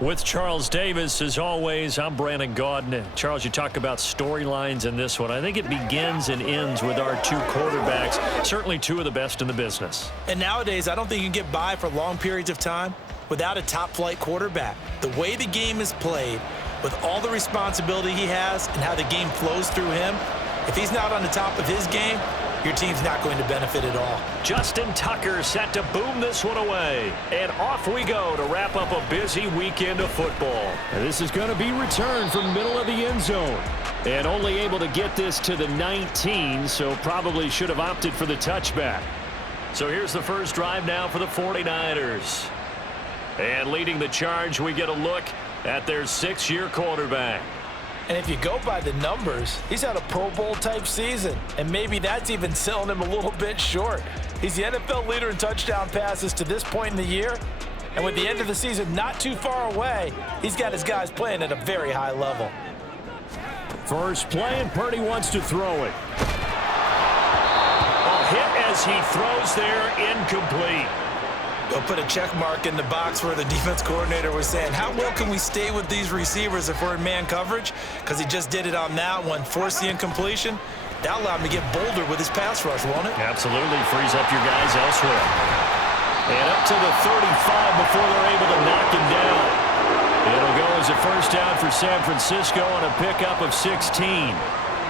With Charles Davis, as always, I'm Brandon Gaudin. Charles, you talk about storylines in this one. I think it begins and ends with our two quarterbacks, certainly two of the best in the business. And nowadays, I don't think you can get by for long periods of time without a top-flight quarterback. The way the game is played, with all the responsibility he has and how the game flows through him, if he's not on the top of his game, your team's not going to benefit at all. Justin Tucker set to boom this one away. And off we go to wrap up a busy weekend of football. And this is going to be returned from middle of the end zone. And only able to get this to the 19, so probably should have opted for the touchback. So here's the first drive now for the 49ers. And leading the charge, we get a look at their 6-year quarterback. And if you go by the numbers, he's had a Pro Bowl-type season, and maybe that's even selling him a little bit short. He's the NFL leader in touchdown passes to this point in the year, and with the end of the season not too far away, he's got his guys playing at a very high level. First play, and Purdy wants to throw it. A hit as he throws there, incomplete. They'll put a check mark in the box where the defense coordinator was saying, how well can we stay with these receivers if we're in man coverage? Because he just did it on that one, forced the incompletion. That allowed him to get bolder with his pass rush, won't it? Absolutely, frees up your guys elsewhere. And up to the 35 before they're able to knock him down. It'll go as a first down for San Francisco on a pickup of 16.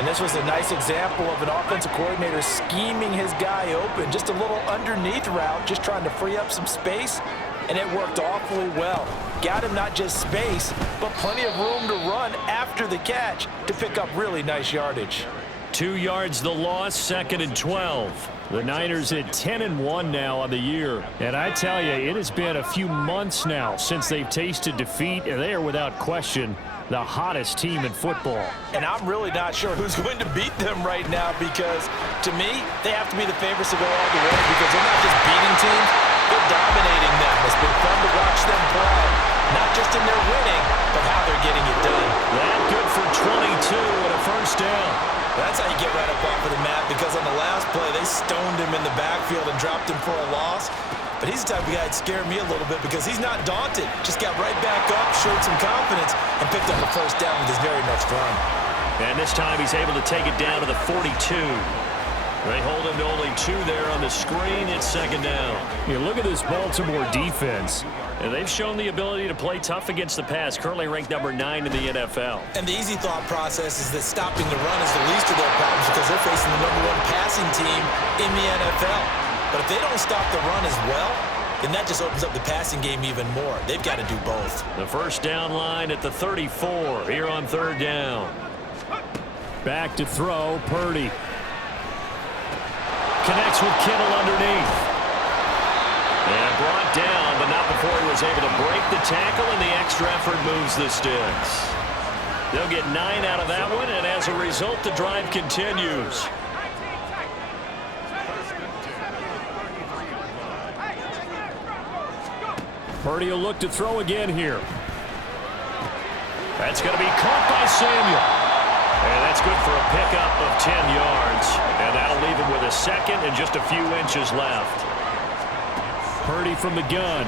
And this was a nice example of an offensive coordinator scheming his guy open. Just a little underneath route, just trying to free up some space, and it worked awfully well. Got him not just space, but plenty of room to run after the catch to pick up really nice yardage. 2 yards the loss, 2nd and 12. The Niners at 10-1 now on the year. And I tell you, it has been a few months now since they've tasted defeat, and they are without question the hottest team in football. And I'm really not sure who's going to beat them right now, because to me, they have to be the favorites to go all the way, because they're not just beating teams, they're dominating them. It's been fun to watch them play, not just in their winning, but how they're getting it done. That good for 22 and a first down. That's how you get right up off of the mat, because on the last play, they stoned him in the backfield and dropped him for a loss. But he's the type of guy that scared me a little bit, because he's not daunted. Just got right back up, showed some confidence, and picked up a first down with his very next run. And this time he's able to take it down to the 42. They hold him to only 2 there on the screen. It's 2nd down. You look at this Baltimore defense. And they've shown the ability to play tough against the pass, currently ranked number 9 in the NFL. And the easy thought process is that stopping the run is the least of their problems, because they're facing the #1 passing team in the NFL. But if they don't stop the run as well, then that just opens up the passing game even more. They've got to do both. The first down line at the 34 here on 3rd down. Back to throw, Purdy. Connects with Kittle underneath. And brought down, but not before he was able to break the tackle, and the extra effort moves the sticks. They'll get 9 out of that one, and as a result, the drive continues. Purdy will look to throw again here. That's going to be caught by Samuel. And that's good for a pickup of 10 yards. And that'll leave him with a second and just a few inches left. Purdy from the gun.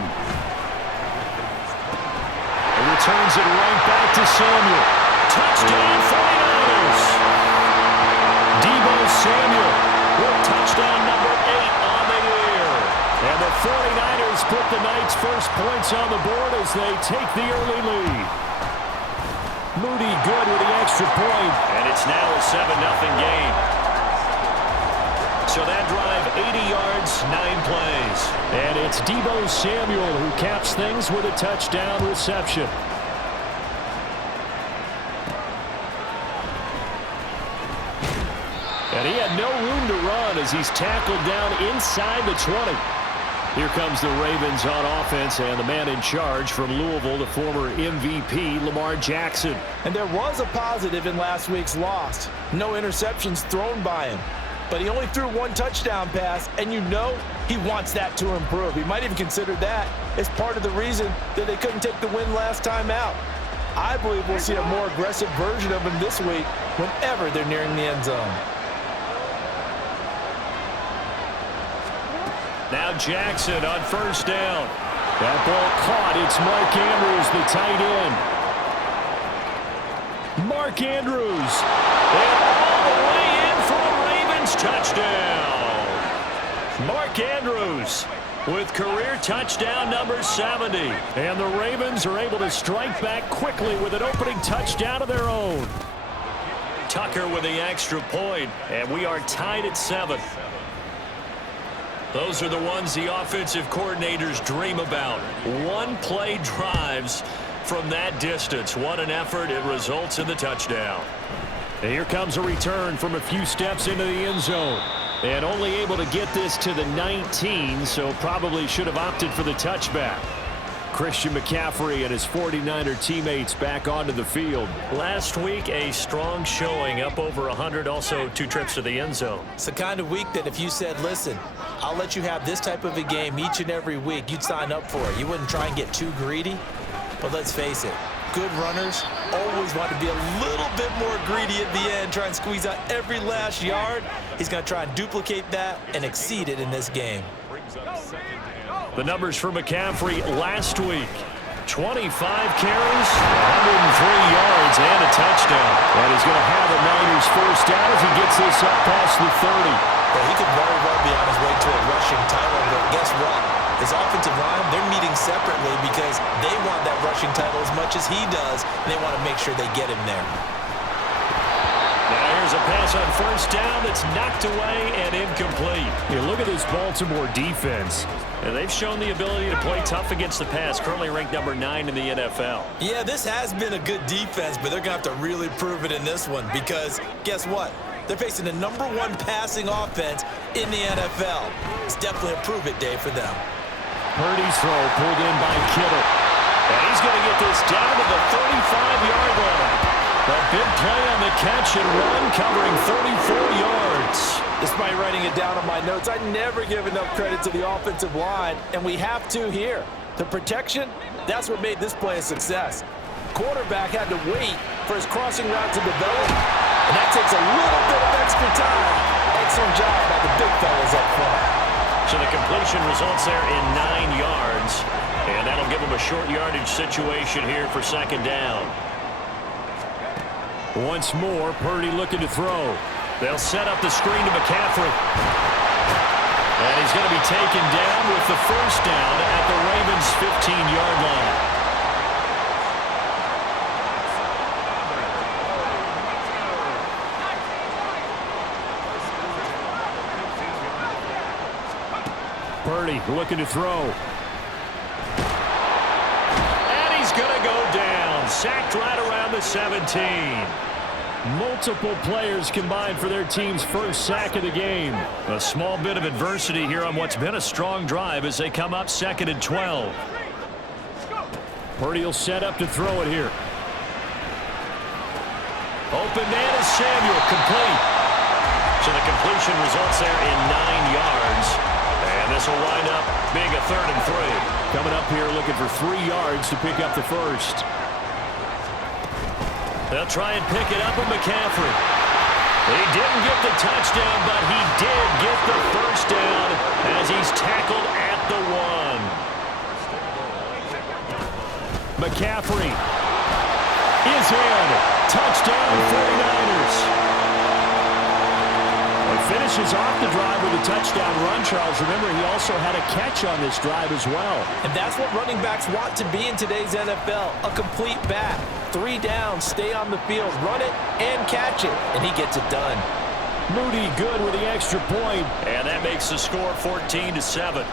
He returns it right back to Samuel. Touchdown 49ers. Deebo Samuel with touchdown number 8 on the year. And the 49ers put the Knights' first points on the board as they take the early lead. Moody good with the extra point. And it's now a 7-0 game. So that drive, 80 yards, 9 plays. And it's Deebo Samuel who caps things with a touchdown reception. And he had no room to run as he's tackled down inside the 20. Here comes the Ravens on offense, and the man in charge from Louisville, the former MVP, Lamar Jackson. And there was a positive in last week's loss. No interceptions thrown by him. But he only threw 1 touchdown pass, and you know he wants that to improve. He might even consider that as part of the reason that they couldn't take the win last time out. I believe we'll see a more aggressive version of him this week whenever they're nearing the end zone. Now Jackson on first down. That ball caught. It's Mark Andrews, the tight end. Mark Andrews. And all the way in for a Ravens touchdown. Mark Andrews with career touchdown number 70. And the Ravens are able to strike back quickly with an opening touchdown of their own. Tucker with the extra point, and we are tied at 7. Those are the ones the offensive coordinators dream about. One-play drives from that distance. What an effort. It results in the touchdown. And here comes a return from a few steps into the end zone. And only able to get this to the 19, so probably should have opted for the touchback. Christian McCaffrey and his 49er teammates back onto the field. Last week, a strong showing, up over 100, also 2 trips to the end zone. It's the kind of week that if you said, listen, I'll let you have this type of a game each and every week, you'd sign up for it. You wouldn't try and get too greedy. But let's face it, good runners always want to be a little bit more greedy at the end, try and squeeze out every last yard. He's going to try and duplicate that and exceed it in this game. The numbers for McCaffrey last week. 25 carries, 103 yards, and a touchdown. And he's going to have a Niners first down as he gets this up past the 30. Well, he could very well be on his way to a rushing title, but guess what? His offensive line, they're meeting separately because they want that rushing title as much as he does, and they want to make sure they get him there. Now here's a pass on first down that's knocked away and incomplete. Yeah, look at this Baltimore defense. And they've shown the ability to play tough against the pass, currently ranked number 9 in the NFL. Yeah, this has been a good defense, but they're going to have to really prove it in this one because guess what? They're facing the number 1 passing offense in the NFL. It's definitely a prove-it day for them. Purdy's throw pulled in by Kittle. And he's going to get this down to the 35-yard line. A big play on the catch and run, covering 34 yards. Despite writing it down on my notes, I never give enough credit to the offensive line, and we have to here. The protection, that's what made this play a success. Quarterback had to wait for his crossing route to develop, and that takes a little bit of extra time. Excellent job by the big fellas up front. So the completion results there in 9 yards, and that'll give him a short yardage situation here for second down. Once more, Purdy looking to throw. They'll set up the screen to McCaffrey. And he's going to be taken down with the first down at the Ravens' 15-yard line. Purdy looking to throw. And he's going to go down. Sacked right around the 17. Multiple players combined for their team's first sack of the game. A small bit of adversity here on what's been a strong drive as they come up 2nd and 12. Purdy will set up to throw it here. Open man is Samuel, complete. So the completion results there in 9 yards. And this will wind up being a 3rd and 3. Coming up here looking for 3 yards to pick up the first. They'll try and pick it up with McCaffrey. He didn't get the touchdown, but he did get the first down as he's tackled at the 1. McCaffrey is in. Touchdown 49ers. Finishes off the drive with a touchdown run, Charles. Remember, he also had a catch on this drive as well. And that's what running backs want to be in today's NFL, a complete back. 3 downs, stay on the field, run it, and catch it. And he gets it done. Moody good with the extra point. And that makes the score 14-7.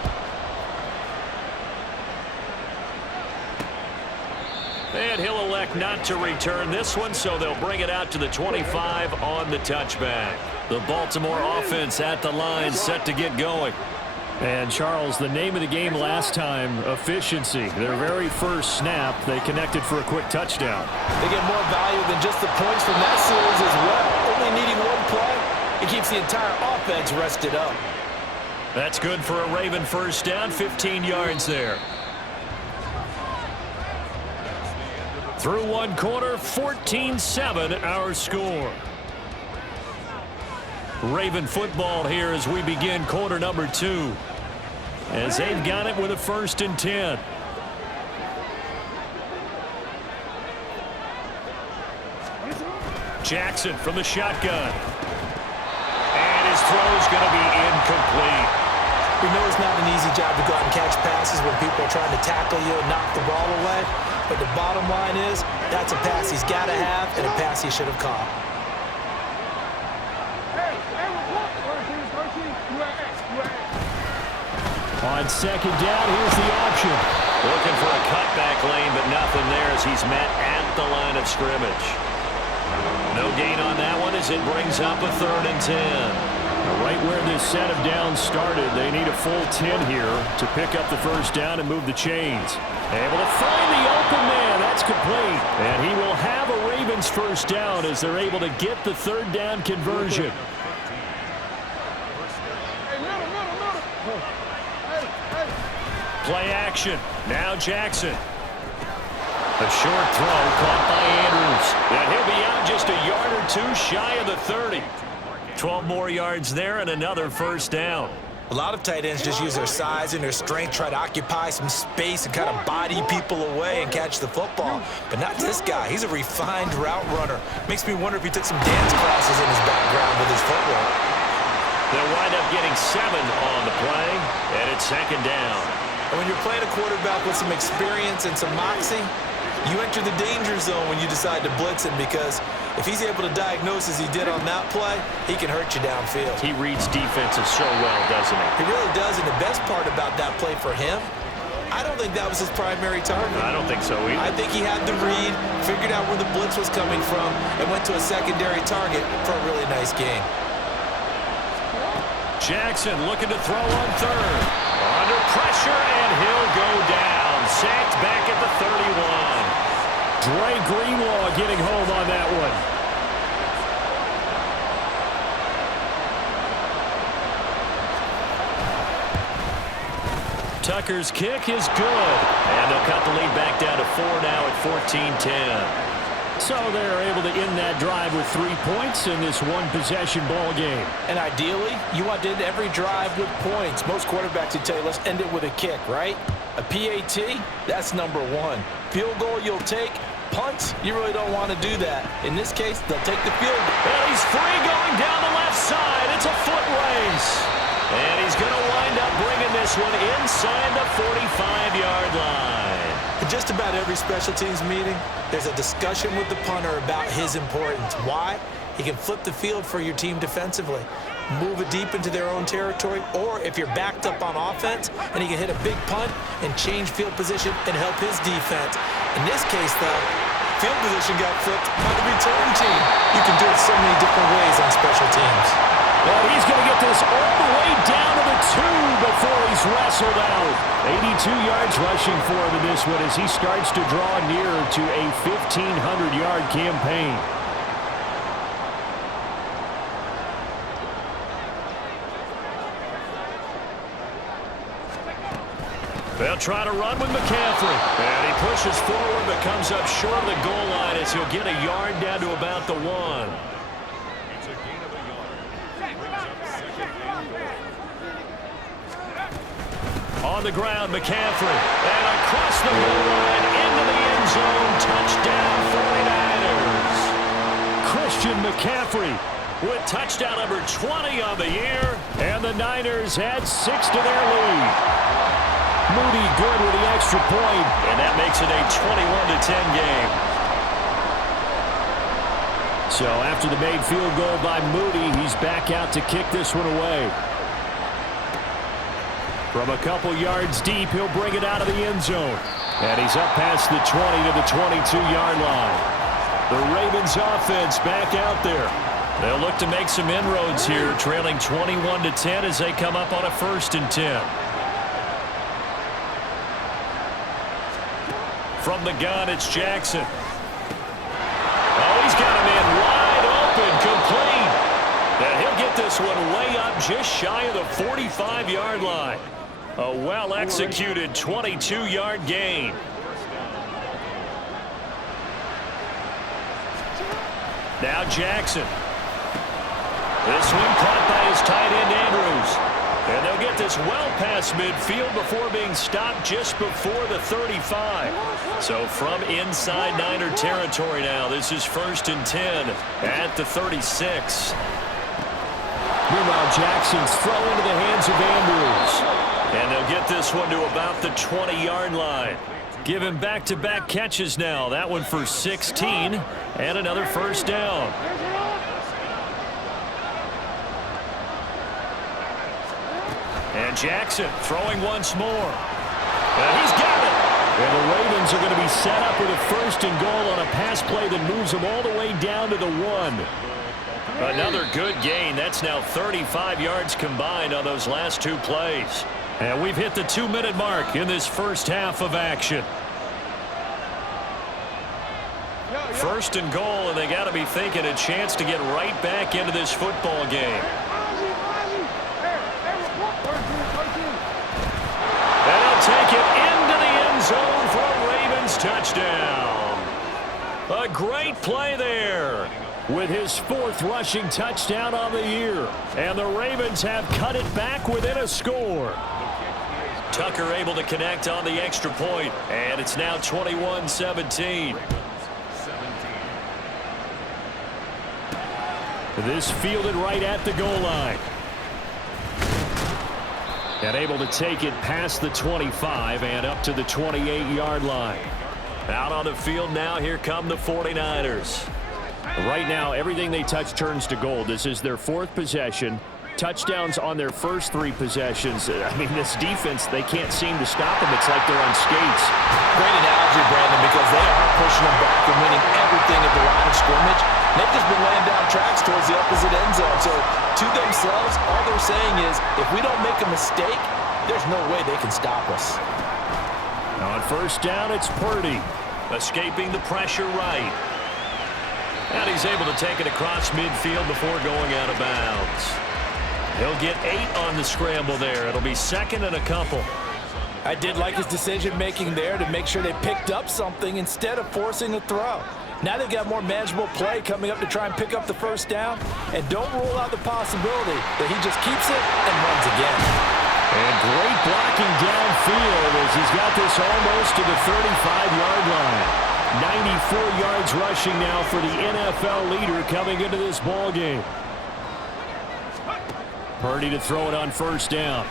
And he'll elect not to return this one, so they'll bring it out to the 25 on the touchback. The Baltimore offense at the line, set to get going. And, Charles, the name of the game last time, efficiency. Their very first snap, they connected for a quick touchdown. They get more value than just the points from that series as well. Only needing 1 play, it keeps the entire offense rested up. That's good for a Raven first down, 15 yards there. Through 1 quarter, 14-7 our score. Raven football here as we begin quarter number 2. as they've got it with a 1st and 10. Jackson from the shotgun. And his throw's going to be incomplete. We know it's not an easy job to go out and catch passes when people are trying to tackle you and knock the ball away. But the bottom line is, that's a pass he's got to have and a pass he should have caught. On 2nd down, here's the option. Looking for a cutback lane, but nothing there as he's met at the line of scrimmage. No gain on that one as it brings up a 3rd and 10. Right where this set of downs started, they need a full 10 here to pick up the 1st down and move the chains. Able to find the open man. That's complete. And he will have a Ravens 1st down as they're able to get the 3rd down conversion. Play action. Now Jackson. A short throw caught by Andrews. And he'll be out just a yard or 2 shy of the 30. 12 more yards there and another 1st down. A lot of tight ends just use their size and their strength, try to occupy some space and kind of body people away and catch the football. But not this guy. He's a refined route runner. Makes me wonder if he took some dance classes in his background with his footwork. They'll wind up getting 7 on the play, and it's 2nd down. And when you're playing a quarterback with some experience and some moxie, you enter the danger zone when you decide to blitz him, because if he's able to diagnose as he did on that play, he can hurt you downfield. He reads defenses so well, doesn't he? He really does, and the best part about that play for him, I don't think that was his primary target. I don't think so either. I think he had the read, figured out where the blitz was coming from, and went to a secondary target for a really nice game. Jackson looking to throw on 3rd. Under pressure, and he'll go down. Sacked back at the 31. Dre Greenlaw getting home on that one. Tucker's kick is good. And they'll cut the lead back down to 4 now at 14-10. So they're able to end that drive with 3 points in this one-possession ball game. And ideally, you want to end every drive with points. Most quarterbacks would tell you, let's end it with a kick, right? A PAT, that's number 1. Field goal you'll take. Punts, you really don't want to do that. In this case, they'll take the field goal. And he's free going down the left side. It's a foot race. And he's going to wind up bringing this one inside the 45-yard line. In just about every special teams meeting, there's a discussion with the punter about his importance. Why? He can flip the field for your team defensively, move it deep into their own territory, or if you're backed up on offense, and he can hit a big punt and change field position and help his defense. In this case, though, field position got flipped by the return team. You can do it so many different ways on special teams. Well, he's going to get this all the way down to the 2 before he's wrestled out. 82 yards rushing for him in this one as he starts to draw nearer to a 1,500-yard campaign. They'll try to run with McCaffrey. And he pushes forward but comes up short of the goal line as he'll get a yard down to about the 1. On the ground, McCaffrey. And across the goal line into the end zone. Touchdown, 49ers. Christian McCaffrey with touchdown number 20 on the year. And the Niners add 6 to their lead. Moody good with the extra point. And that makes it a 21-10 game. So after the made field goal by Moody, he's back out to kick this one away. From a couple yards deep, he'll bring it out of the end zone. And he's up past the 20 to the 22-yard line. The Ravens offense back out there. They'll look to make some inroads here, trailing 21-10 as they come up on a 1st and 10. From the gun, it's Jackson. Oh, he's got him in wide open, complete. And he'll get this one way up just shy of the 45-yard line. A well-executed 22-yard gain. Now Jackson. This one caught by his tight end, Andrews. And they'll get this well past midfield before being stopped just before the 35. So from inside Niner territory now, this is 1st and 10 at the 36. Meanwhile, Jackson's throw into the hands of Andrews. And they'll get this one to about the 20-yard line. Give him back-to-back catches now. That one for 16 and another first down. And Jackson throwing once more. And he's got it. And the Ravens are going to be set up with a 1st and goal on a pass play that moves them all the way down to the 1. Another good gain. That's now 35 yards combined on those last 2 plays. And we've hit the 2-minute mark in this first half of action. 1st and goal, and they got to be thinking a chance to get right back into this football game. And they'll take it into the end zone for a Ravens touchdown. A great play there. With his 4th rushing touchdown on the year. And the Ravens have cut it back within a score. Tucker able to connect on the extra point, and it's now 21-17. This fielded right at the goal line. And able to take it past the 25 and up to the 28-yard line. Out on the field now, here come the 49ers. Right now, everything they touch turns to gold. This is their 4th possession. Touchdowns on their first 3 possessions. I mean, this defense, they can't seem to stop them. It's like they're on skates. Great analogy, Brandon, because they are pushing them back and winning everything at the line of scrimmage. They've just been laying down tracks towards the opposite end zone. So, to themselves, all they're saying is, if we don't make a mistake, there's no way they can stop us. On 1st down, it's Purdy. Escaping the pressure right. And he's able to take it across midfield before going out of bounds. He'll get 8 on the scramble there. It'll be 2nd and a couple. I did like his decision-making there to make sure they picked up something instead of forcing a throw. Now they've got more manageable play coming up to try and pick up the 1st down. And don't rule out the possibility that he just keeps it and runs again. And great blocking downfield as he's got this almost to the 35-yard line. 94 yards rushing now for the NFL leader coming into this ball game. Purdy to throw it on 1st down.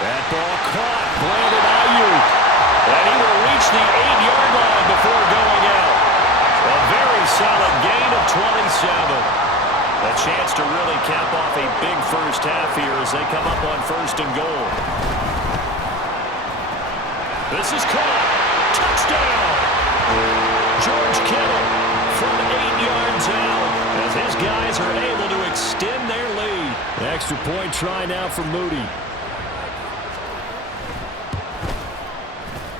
That ball caught. Brandon Ayuk. And he will reach the 8-yard line before going out. A very solid gain of 27. A chance to really cap off a big first half here as they come up on 1st and goal. This is caught. Touchdown! George Kittle from 8 yards out as his guys are able to extend their lead. Extra point try now for Moody.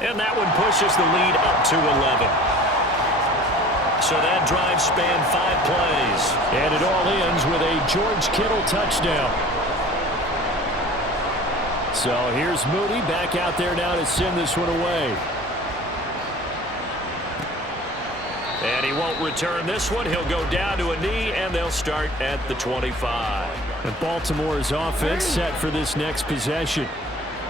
And that one pushes the lead up to 11. So that drive spanned 5 plays. And it all ends with a George Kittle touchdown. So here's Moody back out there now to send this one away. And he won't return this one. He'll go down to a knee, and they'll start at the 25. And Baltimore's offense set for this next possession.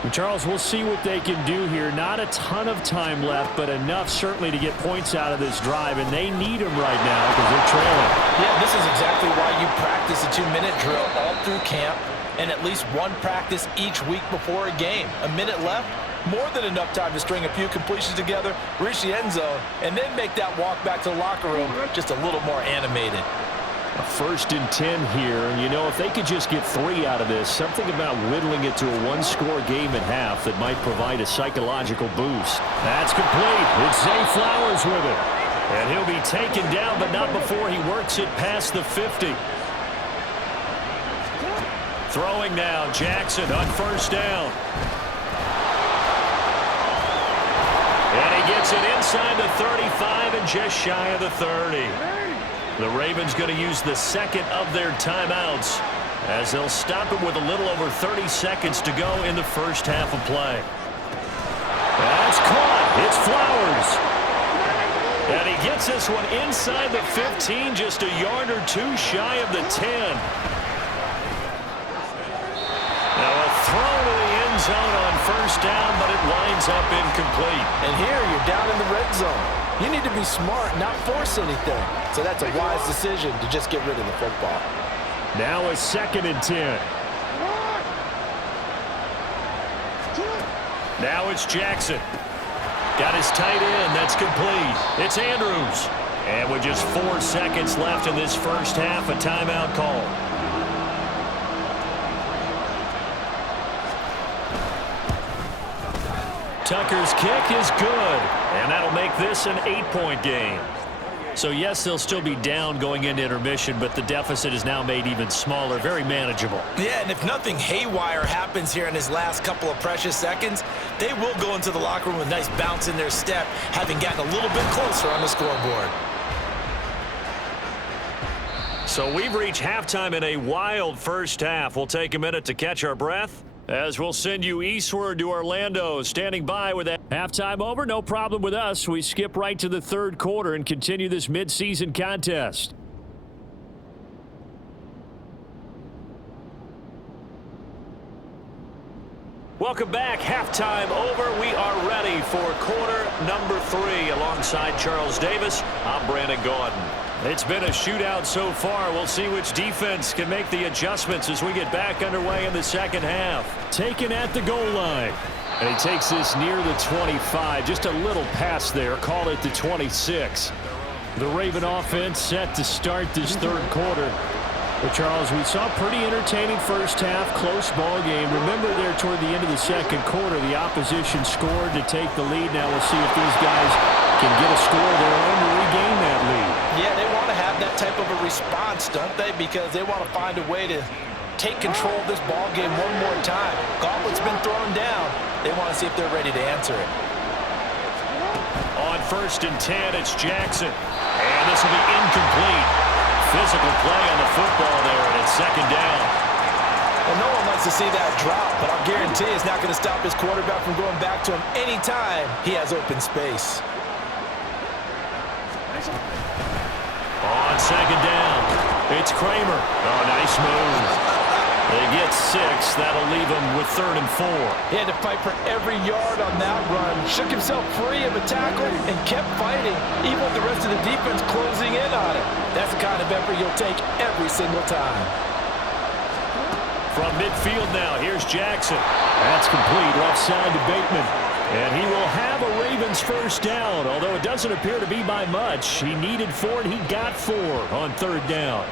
And Charles, we'll see what they can do here. Not a ton of time left, but enough certainly to get points out of this drive, and they need them right now because they're trailing. Yeah, this is exactly why you practice a 2-minute drill all through camp and at least one practice each week before a game. A minute left, more than enough time to string a few completions together, reach the end zone, and then make that walk back to the locker room just a little more animated. A 1st and 10 here, and you know, if they could just get 3 out of this, something about whittling it to a 1-score game at half that might provide a psychological boost. That's complete. It's Zay Flowers with it. And he'll be taken down, but not before he works it past the 50. Throwing now, Jackson on 1st down. And he gets it inside the 35 and just shy of the 30. The Ravens going to use the 2nd of their timeouts as they'll stop it with a little over 30 seconds to go in the first half of play. That's caught. It's Flowers. And he gets this one inside the 15, just a yard or 2 shy of the 10. ends up incomplete. And here you're down in the red zone. You need to be smart, not force anything. So that's a wise decision to just get rid of the football. Now a 2nd and 10. Now it's Jackson. Got his tight end. That's complete. It's Andrews. And with just 4 seconds left in this first half, a timeout call. Tucker's kick is good. And that'll make this an 8-point game. So, yes, they'll still be down going into intermission, but the deficit is now made even smaller, very manageable. Yeah, and if nothing haywire happens here in his last couple of precious seconds, they will go into the locker room with a nice bounce in their step, having gotten a little bit closer on the scoreboard. So we've reached halftime in a wild first half. We'll take a minute to catch our breath as we'll send you eastward to Orlando. Standing by with that. Halftime over, no problem with us. We skip right to the 3rd quarter and continue this midseason contest. Welcome back. Halftime over. We are ready for quarter number 3. Alongside Charles Davis, I'm Brandon Gaudin. It's been a shootout so far. We'll see which defense can make the adjustments as we get back underway in the second half. Taken at the goal line. And he takes this near the 25. Just a little pass there. Call it the 26. The Raven offense set to start this 3rd quarter. But, Charles, we saw a pretty entertaining first half, close ball game. Remember there toward the end of the 2nd quarter, the opposition scored to take the lead. Now we'll see if these guys can get a score of their own to regain that lead. Yeah, they want to have that type of a response, don't they? Because they want to find a way to take control of this ball game one more time. Gauntlet's been thrown down. They want to see if they're ready to answer it. On 1st and 10, it's Jackson. And this will be incomplete. Physical play on the football there, and it's 2nd down. Well, no one likes to see that drop, but I'll guarantee it's not going to stop his quarterback from going back to him anytime he has open space. On 2nd down, it's Kramer. Oh, nice move. They get 6. That'll leave them with 3rd and 4. He had to fight for every yard on that run. Shook himself free of a tackle and kept fighting, even with the rest of the defense closing in on it. That's the kind of effort you'll take every single time. From midfield now, here's Jackson. That's complete. Left side to Bateman. And he will have a Ravens first down, although it doesn't appear to be by much. He needed 4, and he got 4 on 3rd down.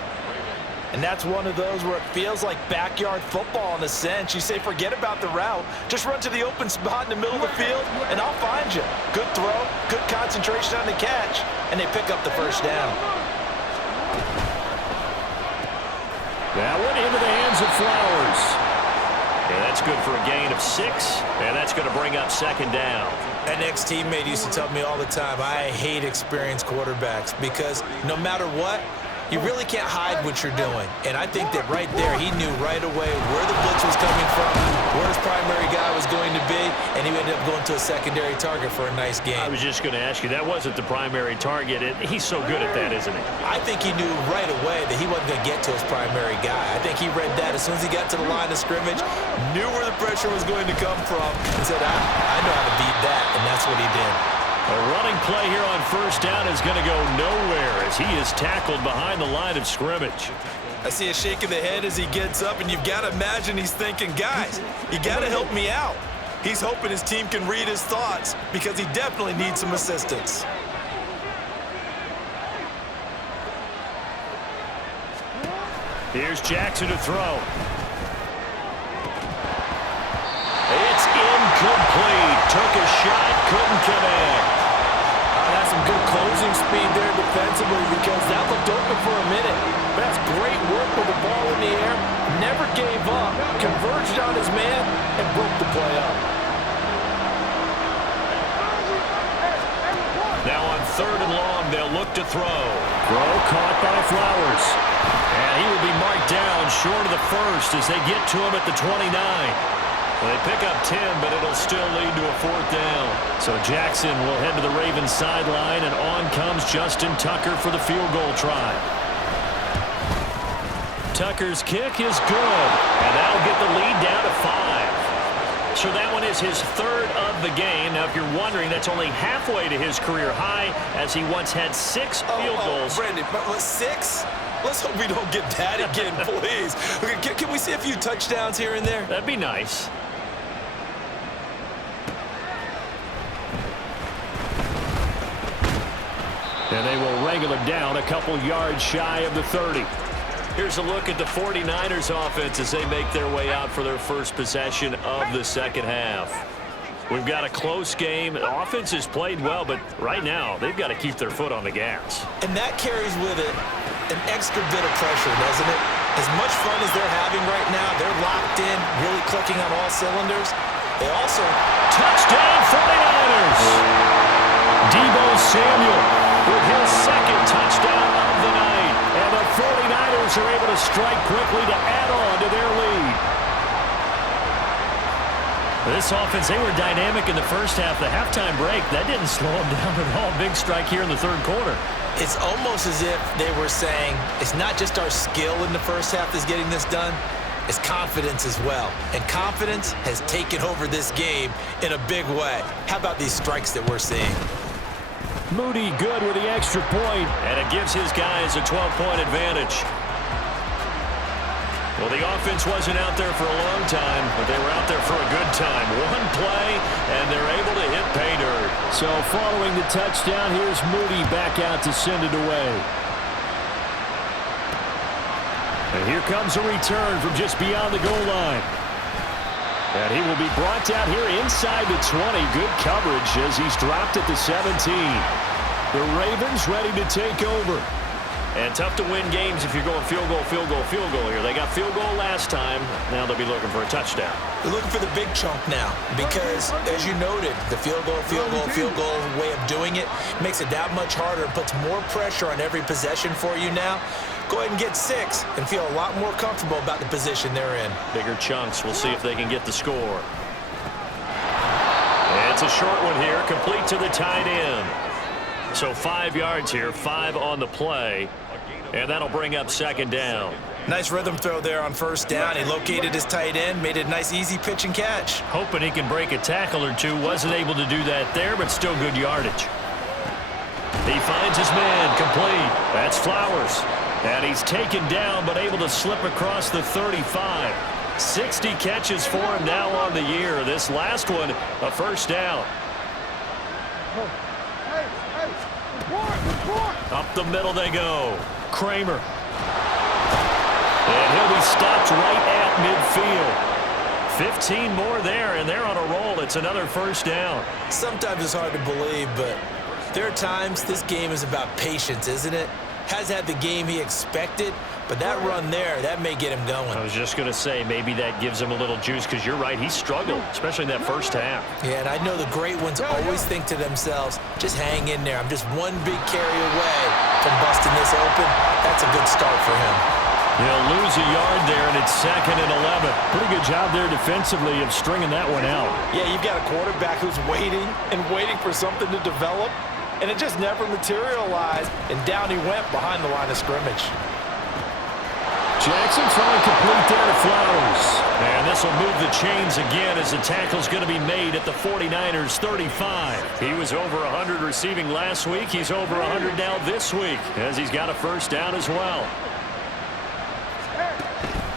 And that's one of those where it feels like backyard football in a sense. You say, forget about the route. Just run to the open spot in the middle of the field, and I'll find you. Good throw, good concentration on the catch, and they pick up the first down. That one into the hands of Flowers. And that's good for a gain of 6, and that's going to bring up 2nd down. An ex-teammate used to tell me all the time, I hate experienced quarterbacks because no matter what, you really can't hide what you're doing. And I think that right there, he knew right away where the blitz was coming from, where his primary guy was going to be, and he ended up going to a secondary target for a nice game. I was just going to ask you, that wasn't the primary target. He's so good at that, isn't he? I think he knew right away that he wasn't going to get to his primary guy. I think he read that as soon as he got to the line of scrimmage, knew where the pressure was going to come from, and said, I know how to beat that, and that's what he did. A running play here on 1st down is going to go nowhere as he is tackled behind the line of scrimmage. I see a shake of the head as he gets up, and you've got to imagine he's thinking, guys, you got to help me out. He's hoping his team can read his thoughts because he definitely needs some assistance. Here's Jackson to throw. It's incomplete. Took a shot, couldn't connect. That's some good closing speed there defensively because that looked open for a minute. That's great work with the ball in the air. Never gave up, converged on his man, and broke the play up. Now on 3rd and long, they'll look to throw. Throw caught by Flowers. And he will be marked down short of the 1st as they get to him at the 29. Well, they pick up 10, but it'll still lead to a 4th down. So Jackson will head to the Ravens sideline, and on comes Justin Tucker for the field goal try. Tucker's kick is good, and that'll get the lead down to 5. So that one is his third of the game. Now, if you're wondering, that's only halfway to his career high, as he once had 6 field goals. Brandon, but 6? Let's hope we don't get that again, please. Okay, can we see a few touchdowns here and there? That'd be nice. And they will wrangle him down a couple yards shy of the 30. Here's a look at the 49ers offense as they make their way out for their first possession of the second half. We've got a close game. The offense has played well, but right now they've got to keep their foot on the gas. And that carries with it an extra bit of pressure, doesn't it? As much fun as they're having right now, they're locked in, really clicking on all cylinders. They also... Touchdown 49ers! Deebo Samuel with his second touchdown of the night. And the 49ers are able to strike quickly to add on to their lead. This offense, they were dynamic in the first half. The halftime break, that didn't slow them down at all. Big strike here in the third quarter. It's almost as if they were saying, it's not just our skill in the first half that's getting this done, it's confidence as well. And confidence has taken over this game in a big way. How about these strikes that we're seeing? Moody good with the extra point. And it gives his guys a 12-point advantage. Well, the offense wasn't out there for a long time, but they were out there for a good time. One play, and they're able to hit pay dirt. So following the touchdown, here's Moody back out to send it away. And here comes a return from just beyond the goal line. And he will be brought down here inside the 20. Good coverage as he's dropped at the 17. The Ravens ready to take over. And tough to win games if you're going field goal, field goal, field goal here. They got field goal last time. Now they'll be looking for a touchdown. They're looking for the big chunk now because, as you noted, the field goal way of doing it makes it that much harder. It puts more pressure on every possession for you now. Go ahead and get 6 and feel a lot more comfortable about the position they're in. Bigger chunks. We'll see if they can get the score. And it's a short one here, complete to the tight end. So 5 yards here, 5 on the play. And that'll bring up second down. Nice rhythm throw there on first down. He located his tight end, made it a nice easy pitch and catch. Hoping he can break a tackle or two. Wasn't able to do that there, but still good yardage. He finds his man, complete. That's Flowers. And he's taken down, but able to slip across the 35. 60 catches for him now on the year. This last one, a first down. Up the middle they go. Kramer. And he'll be stopped right at midfield. 15 more there, and they're on a roll. It's another first down. Sometimes it's hard to believe, but there are times this game is about patience, isn't it? Has had the game he expected, but that run there, that may get him going. I was just going to say, maybe that gives him a little juice, because you're right, he struggled, especially in that first half. Yeah, and I know the great ones always think to themselves, just hang in there. I'm just one big carry away from busting this open. That's a good start for him. He'll lose a yard there, and it's 2nd and 11. Pretty good job there defensively of stringing that one out. Yeah, you've got a quarterback who's waiting and waiting for something to develop, and it just never materialized, and down he went behind the line of scrimmage. Jackson throwing complete there to Flowers. And this will move the chains again as the tackle's going to be made at the 49ers 35. He was over 100 receiving last week. He's over 100 now this week as he's got a first down as well.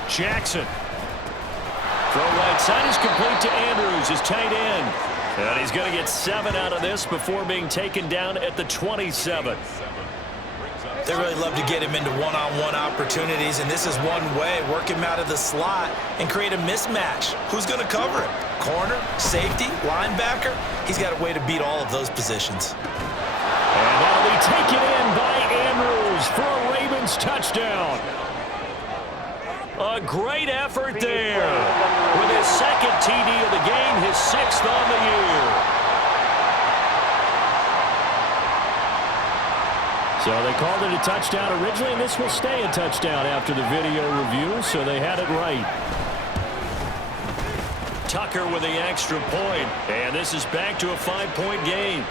Jackson. Throw right side is complete to Andrews, his tight end. And he's going to get 7 out of this before being taken down at the 27. They really love to get him into one-on-one opportunities, and this is one way. Work him out of the slot and create a mismatch. Who's going to cover him? Corner, safety, linebacker? He's got a way to beat all of those positions. And that'll be taken in by Andrews for a Ravens touchdown. A great effort there. With his second TD of the game, his 6th on the year. So they called it a touchdown originally, and this will stay a touchdown after the video review, so they had it right. Tucker with the extra point, and this is back to a 5-point game.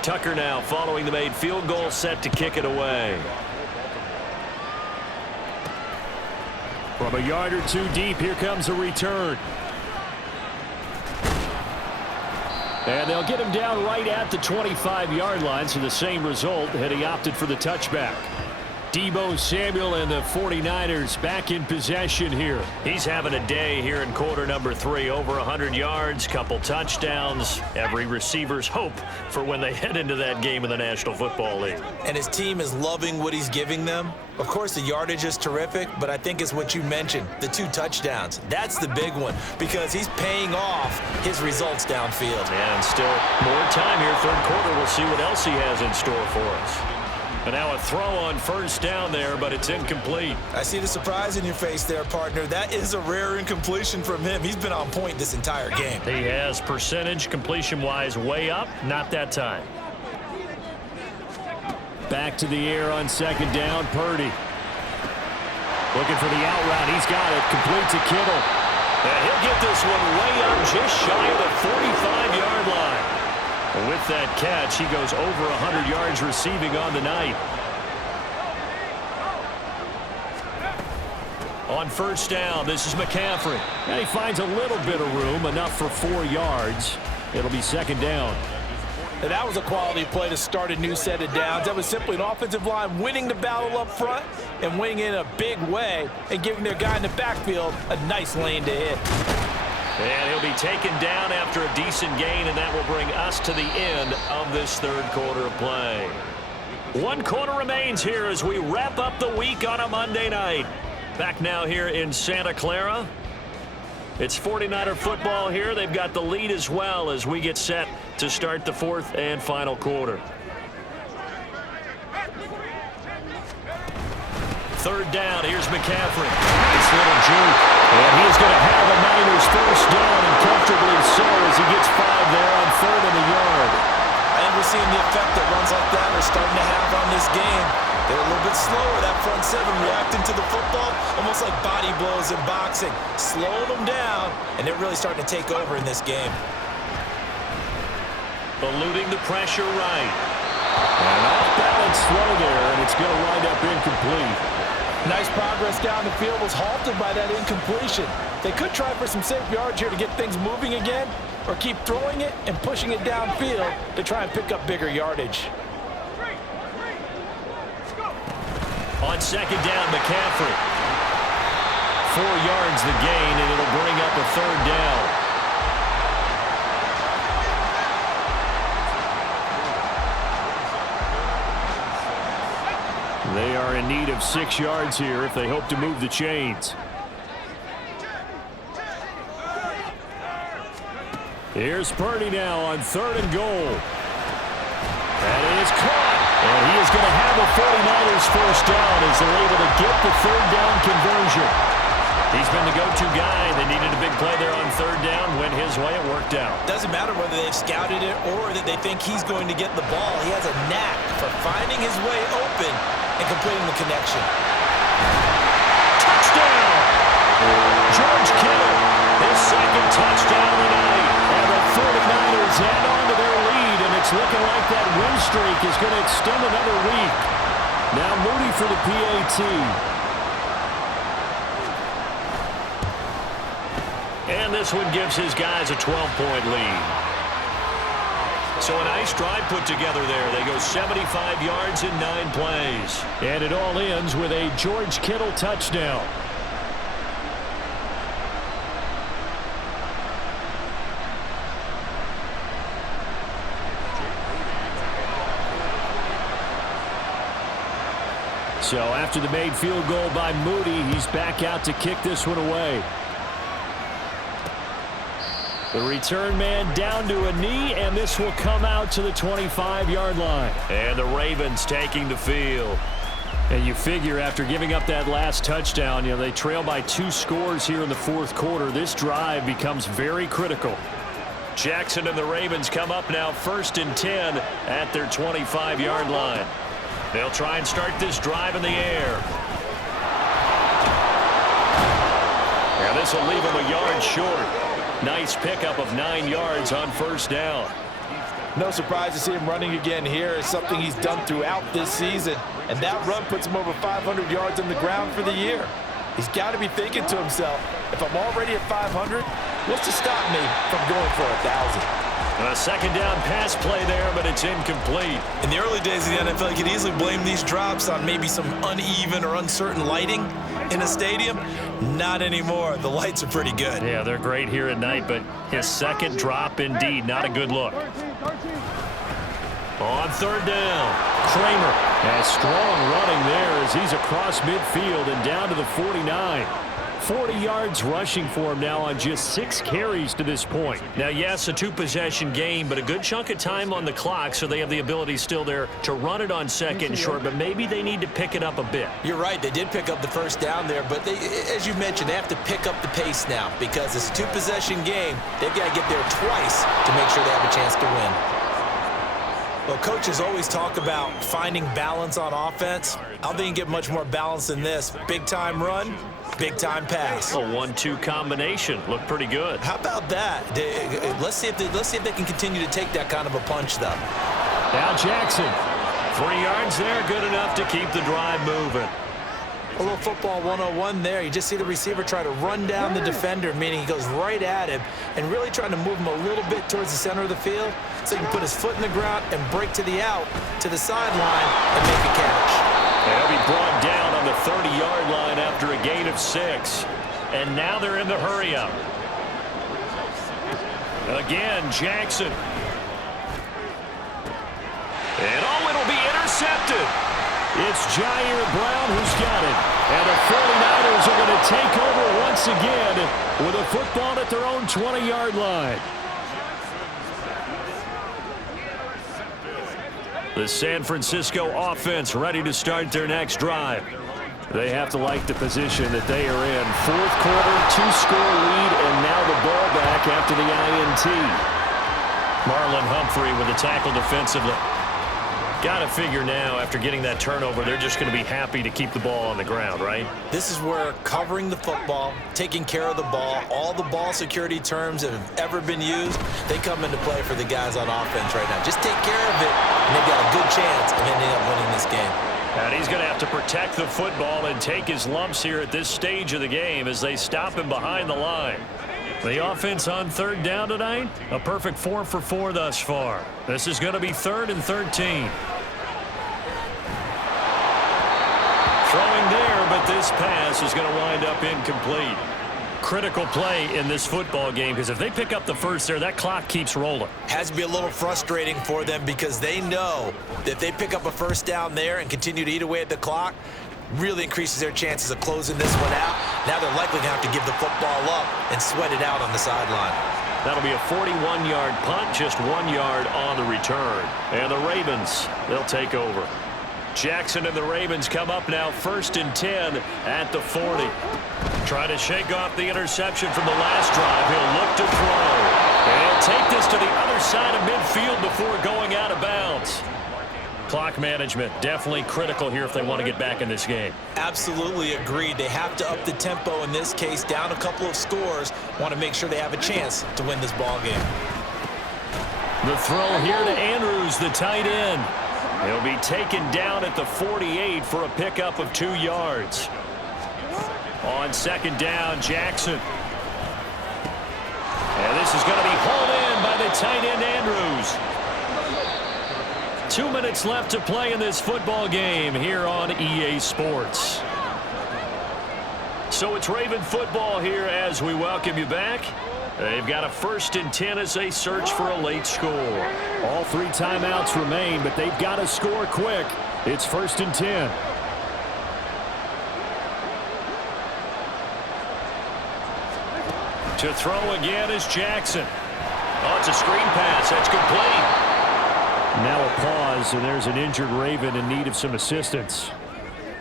Tucker now following the made field goal, set to kick it away. From a yard or two deep, here comes a return. And they'll get him down right at the 25-yard line, so the same result had he opted for the touchback. Deebo Samuel and the 49ers back in possession here. He's having a day here in quarter number 3. Over 100 yards, couple touchdowns. Every receiver's hope for when they head into that game in the National Football League. And his team is loving what he's giving them. Of course, the yardage is terrific, but I think it's what you mentioned, the 2 touchdowns. That's the big one because he's paying off his results downfield. And still more time here, third quarter. We'll see what else he has in store for us. And now a throw on first down there, but it's incomplete. I see the surprise in your face there, partner. That is a rare incompletion from him. He's been on point this entire game. He has percentage completion-wise way up. Not that time. Back to the air on second down, Purdy. Looking for the out route. He's got it. Complete to Kittle. And he'll get this one way up just shy of the 45-yard line. With that catch, he goes over 100 yards receiving on the night. On first down, this is McCaffrey. And he finds a little bit of room, enough for 4 yards. It'll be second down. And that was a quality play to start a new set of downs. That was simply an offensive line winning the battle up front and winning in a big way and giving their guy in the backfield a nice lane to hit. And he'll be taken down after a decent gain, and that will bring us to the end of this third quarter of play. 1 quarter remains here as we wrap up the week on a Monday night. Back now here in Santa Clara. It's 49er football here. They've got the lead as well as we get set to start the fourth and final quarter. Third down, here's McCaffrey. This little juke. And he's going to have a Niners first down, and comfortably so as he gets 5 there on third and a yard. And we're seeing the effect that runs like that are starting to have on this game. They're a little bit slower, that front 7 reacting to the football, almost like body blows in boxing. Slow them down, and they're really starting to take over in this game. Eluding the pressure right. And off balance throw there, and it's going to wind up incomplete. Nice progress down the field was halted by that incompletion. They could try for some safe yards here to get things moving again, or keep throwing it and pushing it downfield to try and pick up bigger yardage. On second down, McCaffrey. 4 yards the gain, and it'll bring up a third down. They are in need of 6 yards here if they hope to move the chains. Here's Purdy now on third and goal. That is caught. And he is going to have a 49ers first down as they're able to get the third down conversion. He's been the go-to guy. They needed a big play there on third down. Went his way. It worked out. Doesn't matter whether they've scouted it or that they think he's going to get the ball. He has a knack for finding his way open and completing the connection. Touchdown! George Kittle, his second touchdown tonight. And the 49ers add on to their lead, and it's looking like that win streak is going to extend another week. Now Moody for the PAT. And this one gives his guys a 12-point lead. So a nice drive put together there. They go 75 yards in 9 plays. And it all ends with a George Kittle touchdown. So after the made field goal by Moody, he's back out to kick this one away. The return man down to a knee, and this will come out to the 25-yard line. And the Ravens taking the field. And you figure after giving up that last touchdown, they trail by 2 scores here in the fourth quarter. This drive becomes very critical. Jackson and the Ravens come up now 1st and 10 at their 25-yard line. They'll try and start this drive in the air. And this will leave them a yard short. Nice pickup of 9 yards on first down. No surprise to see him running again here. It's something he's done throughout this season. And that run puts him over 500 yards on the ground for the year. He's got to be thinking to himself, if I'm already at 500, what's to stop me from going for 1,000? A second down pass play there, but it's incomplete. In the early days of the NFL, you could easily blame these drops on maybe some uneven or uncertain lighting in a stadium. Not anymore. The lights are pretty good. Yeah, they're great here at night, but his second drop, indeed, not a good look. On third down, Kramer has strong running there as he's across midfield and down to the 49. 40 yards rushing for him now on just 6 carries to this point. Now, yes, a 2-possession game, but a good chunk of time on the clock, so they have the ability still there to run it on second and short, but maybe they need to pick it up a bit. You're right. They did pick up the first down there, but they, as you mentioned, they have to pick up the pace now because it's a 2-possession game. They've got to get there twice to make sure they have a chance to win. Well, coaches always talk about finding balance on offense. I don't think you can get much more balance than this. Big-time run, big-time pass. A 1-2 combination. Looked pretty good. How about that? Let's see if they can continue to take that kind of a punch, though. Now Jackson. 3 yards there, good enough to keep the drive moving. A little football 101 there. You just see the receiver try to run down the defender, meaning he goes right at him and really trying to move him a little bit towards the center of the field so he can put his foot in the ground and break to the out, to the sideline, and make a catch. They'll be brought down on the 30-yard line after a gain of 6. And now they're in the hurry-up. Again, Jackson. And it'll be intercepted. It's Jair Brown who's got it. And the 49ers are going to take over once again with a football at their own 20-yard line. The San Francisco offense ready to start their next drive. They have to like the position that they are in. Fourth quarter, 2-score lead, and now the ball back after the INT. Marlon Humphrey with the tackle defensively. Got to figure now, after getting that turnover, they're just going to be happy to keep the ball on the ground, right? This is where covering the football, taking care of the ball, all the ball security terms that have ever been used, they come into play for the guys on offense right now. Just take care of it, and they've got a good chance of ending up winning this game. And he's going to have to protect the football and take his lumps here at this stage of the game as they stop him behind the line. The offense on third down tonight, a perfect 4 for 4 thus far. This is going to be 3rd and 13. Throwing there, but this pass is going to wind up incomplete. Critical play in this football game because if they pick up the first there, that clock keeps rolling. Has to be a little frustrating for them because they know that if they pick up a first down there and continue to eat away at the clock, really increases their chances of closing this one out. Now they're likely going to have to give the football up and sweat it out on the sideline. That'll be a 41-yard punt, just 1 yard on the return. And the Ravens, they'll take over. Jackson and the Ravens come up now 1st and 10 at the 40. Trying to shake off the interception from the last drive. He'll look to throw. And he'll take this to the other side of midfield before going out of bounds. Clock management definitely critical here if they want to get back in this game. Absolutely agreed. They have to up the tempo in this case, down a couple of scores. Want to make sure they have a chance to win this ball game. The throw here to Andrews, the tight end. He'll be taken down at the 48 for a pickup of 2 yards. On second down, Jackson. And this is going to be hauled in by the tight end, Andrews. 2 minutes left to play in this football game here on EA Sports. So it's Raven football here as we welcome you back. They've got a 1st and 10 as they search for a late score. All 3 timeouts remain, but they've got to score quick. It's 1st and 10. To throw again is Jackson. Oh, it's a screen pass. That's complete. Now a pause, and there's an injured Raven in need of some assistance.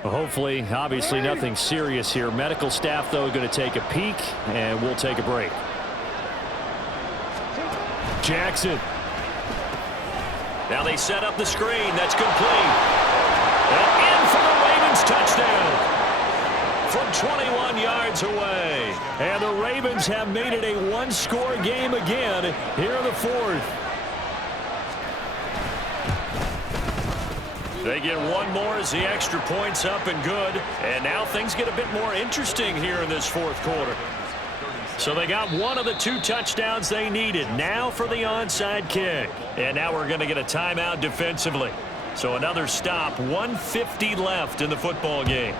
Well, hopefully, obviously nothing serious here. Medical staff, though, going to take a peek, and we'll take a break. Jackson. Now they set up the screen. That's complete. And in for the Ravens touchdown. From 21 yards away. And the Ravens have made it a 1-score game again here in the 4th. They get one more as the extra point's up and good. And now things get a bit more interesting here in this fourth quarter. So they got one of the 2 touchdowns they needed. Now for the onside kick. And now we're going to get a timeout defensively. So another stop, 1:50 left in the football game.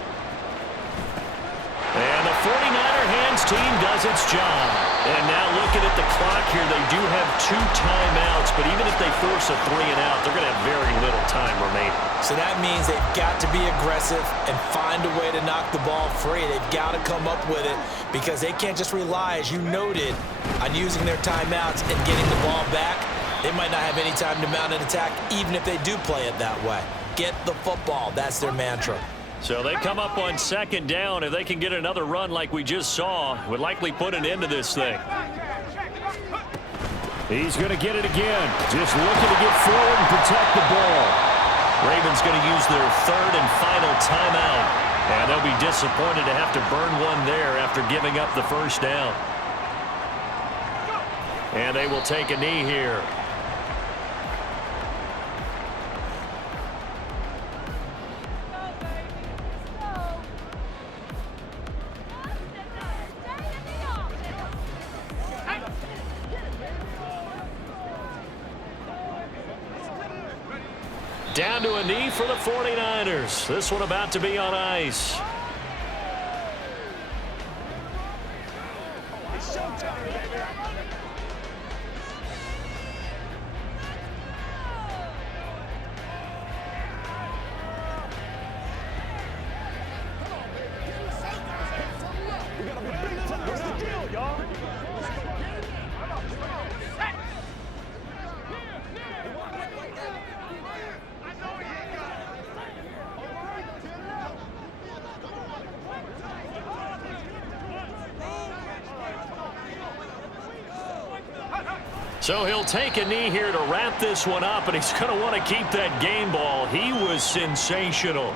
And the 49er hands team does its job. And now looking at the clock here, they do have 2 timeouts, but even if they force a 3-and-out, they're going to have very little time remaining. So that means they've got to be aggressive and find a way to knock the ball free. They've got to come up with it because they can't just rely, as you noted, on using their timeouts and getting the ball back. They might not have any time to mount an attack, even if they do play it that way. Get the football. That's their mantra. So they come up on 2nd down. If they can get another run like we just saw, would likely put an end to this thing. He's going to get it again. Just looking to get forward and protect the ball. Ravens going to use their 3rd and final timeout. And they'll be disappointed to have to burn one there after giving up the 1st down. And they will take a knee here. Down to a knee for the 49ers. This one about to be on ice. It's showtime, baby. We gotta be big time. What's the deal, y'all? So he'll take a knee here to wrap this one up, and he's going to want to keep that game ball. He was sensational.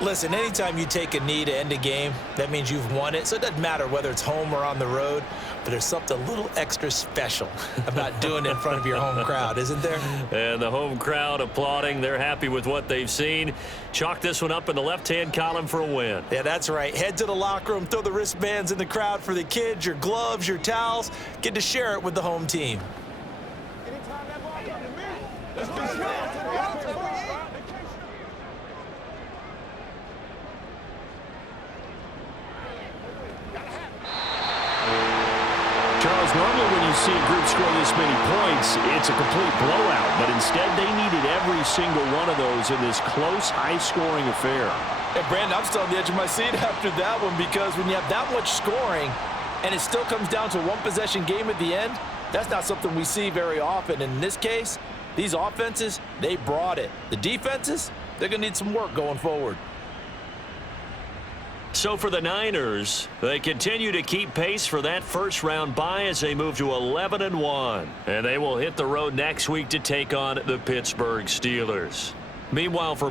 Listen, anytime you take a knee to end a game, that means you've won it. So it doesn't matter whether it's home or on the road, but there's something a little extra special about doing it in front of your home crowd, isn't there? And the home crowd applauding. They're happy with what they've seen. Chalk this one up in the left-hand column for a win. Yeah, that's right. Head to the locker room, throw the wristbands in the crowd for the kids, your gloves, your towels. Get to share it with the home team. Anytime that ball comes to me, let's be smart. Charles, normally when you see a group score this many points, it's a complete blowout. But instead, they needed every single one of those in this close, high-scoring affair. Hey, Brandon, I'm still on the edge of my seat after that one because when you have that much scoring and it still comes down to a one-possession game at the end, that's not something we see very often. In this case, these offenses, they brought it. The defenses, they're going to need some work going forward. So for the Niners, they continue to keep pace for that first-round bye as they move to 11-1. And they will hit the road next week to take on the Pittsburgh Steelers. Meanwhile, for